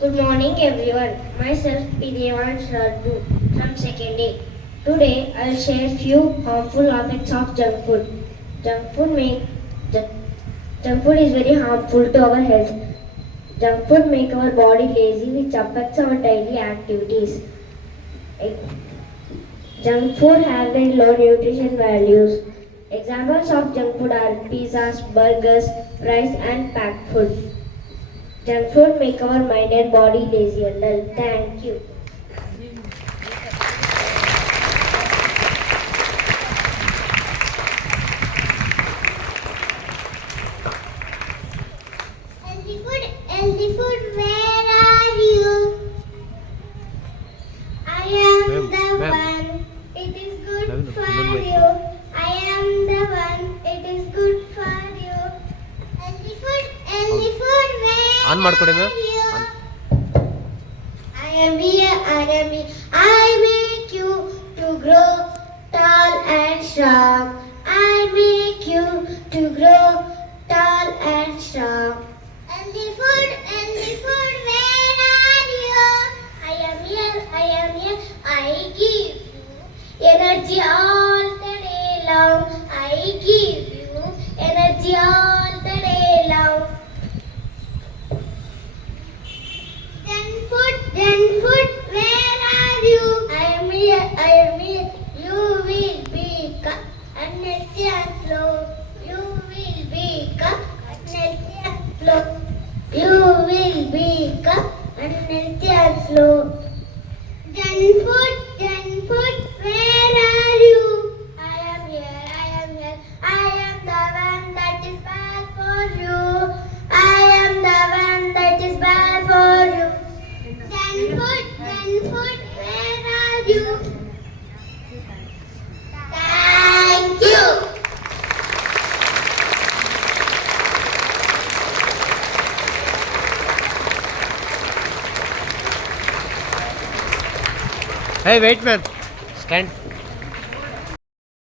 Good morning everyone. Myself Pidevan Shradhu from second day. Today I'll share few harmful habits of junk food. Junk food make ju- Junk food is very harmful to our health. Junk food make our body lazy which affects our daily activities. Eh, Junk food have very low nutrition values. Examples of junk food are pizzas, burgers, fries and packed food. Junk food make our mind and body lazy and dull. Thank you. Healthy food, where are you? I am the one. It is good for you. I am the one. It is good for you. Healthy food, where are you? I am here, I am here. I make you to grow tall and strong. I make you to grow tall and strong. Healthy food, where are you? I am here, I am here. I give you energy all the day long. I give you energy all the day long. Junk food, where are you? I am here, I am here. You will become unhealthy and slow. You will become unhealthy and slow. You will become unhealthy and slow. Junk food, where are you? I am here, I am here. I am the one that is bad for you. I am the one that is bad for you. Junk food, where are you? Thank you. Hey, wait, man. Stand.